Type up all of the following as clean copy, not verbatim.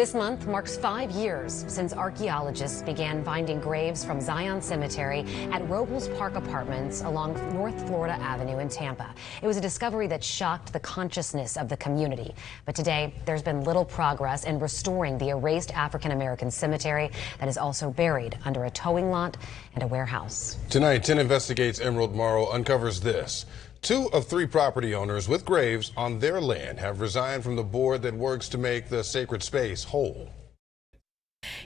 This month marks 5 years since archaeologists began finding graves from Zion Cemetery at Robles Park Apartments along North Florida Avenue in Tampa. It was a discovery that shocked the consciousness of the community. But today, there's been little progress in restoring the erased African-American cemetery that is also buried under a towing lot and a warehouse. Tonight, 10 Investigates Emerald Morrow uncovers this. 2 of 3 property owners with graves on their land have resigned from the board that works to make the sacred space whole.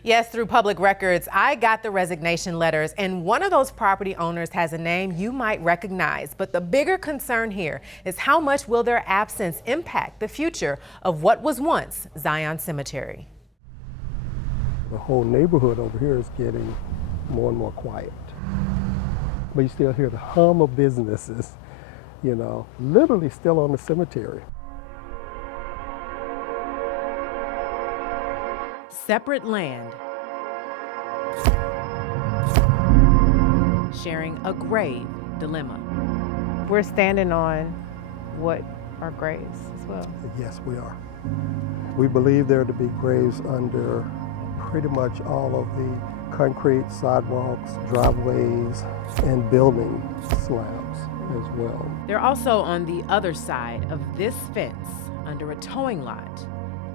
Yes, through public records, I got the resignation letters, and one of those property owners has a name you might recognize. But the bigger concern here is how much will their absence impact the future of what was once Zion Cemetery. The whole neighborhood over here is getting more and more quiet. But you still hear the hum of businesses, you know, literally still on the cemetery. Separate land, sharing a grave dilemma. We're standing on what are graves as well. Yes, we are. We believe there to be graves under pretty much all of the concrete sidewalks, driveways, and building slabs as well. They're also on the other side of this fence under a towing lot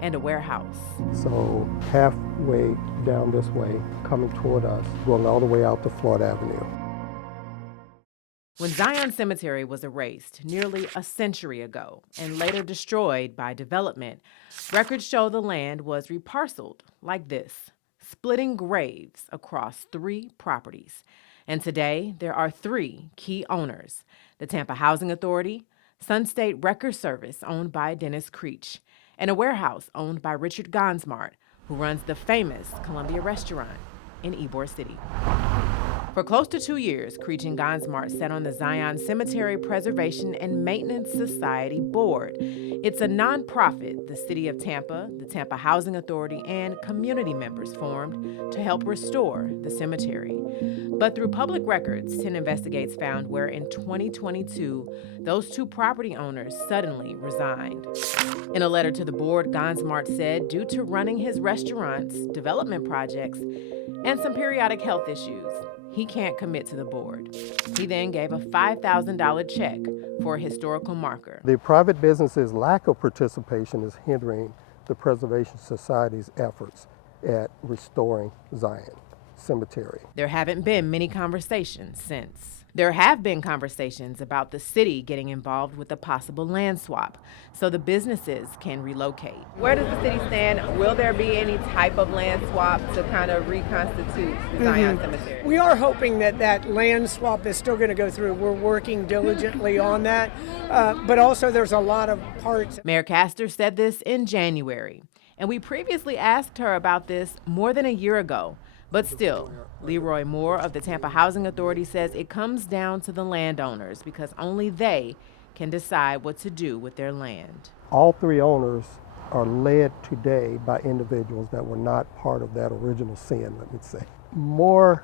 and a warehouse. So halfway down this way, coming toward us, going all the way out to Florida Avenue. When Zion Cemetery was erased nearly a century ago and later destroyed by development, records show the land was reparceled like this, splitting graves across 3 properties. And today, there are 3 key owners: the Tampa Housing Authority, Sun State Record Service owned by Dennis Creech, and a warehouse owned by Richard Gansmart, who runs the famous Columbia Restaurant in Ybor City. For close to 2 years, Creech and Gansmart sat on the Zion Cemetery Preservation and Maintenance Society Board. It's a nonprofit the City of Tampa, the Tampa Housing Authority, and community members formed to help restore the cemetery. But through public records, 10 Investigates found where in 2022, those 2 property owners suddenly resigned. In a letter to the board, Gansmart said due to running his restaurants, development projects, and some periodic health issues, he can't commit to the board. He then gave a $5,000 check for a historical marker. The private business's lack of participation is hindering the Preservation Society's efforts at restoring Zion Cemetery. There haven't been many conversations since. There have been conversations about the city getting involved with a possible land swap so the businesses can relocate. Where does the city stand? Will there be any type of land swap to kind of reconstitute the Zion Cemetery? We are hoping that that land swap is still going to go through. We're working diligently on that, but also there's a lot of parts. Mayor Castor said this in January, and we previously asked her about this more than a year ago. But still, Leroy Moore of the Tampa Housing Authority says it comes down to the landowners because only they can decide what to do with their land. All 3 owners are led today by individuals that were not part of that original sin, let me say. More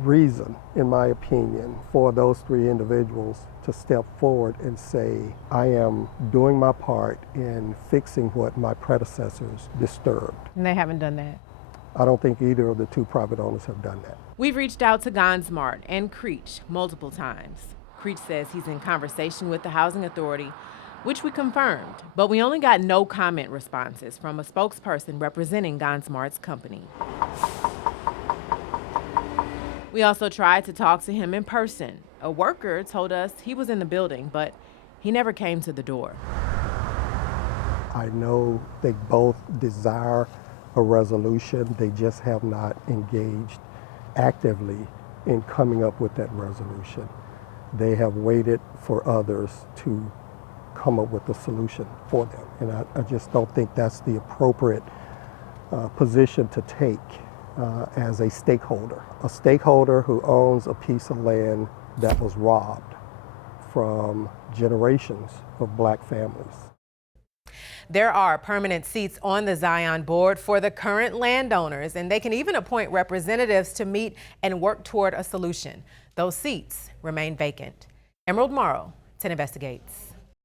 reason, in my opinion, for those 3 individuals to step forward and say, I am doing my part in fixing what my predecessors disturbed. And they haven't done that. I don't think either of the 2 private owners have done that. We've reached out to Gansmart and Creech multiple times. Creech says he's in conversation with the Housing Authority, which we confirmed, but we only got no comment responses from a spokesperson representing Gansmart's company. We also tried to talk to him in person. A worker told us he was in the building, but he never came to the door. I know they both desire a resolution. They just have not engaged actively in coming up with that resolution. They have waited for others to come up with a solution for them. And I just don't think that's the appropriate position to take as a stakeholder who owns a piece of land that was robbed from generations of Black families. There are permanent seats on the Zion board for the current landowners, and they can even appoint representatives to meet and work toward a solution. Those seats remain vacant. Emerald Morrow, 10 Investigates.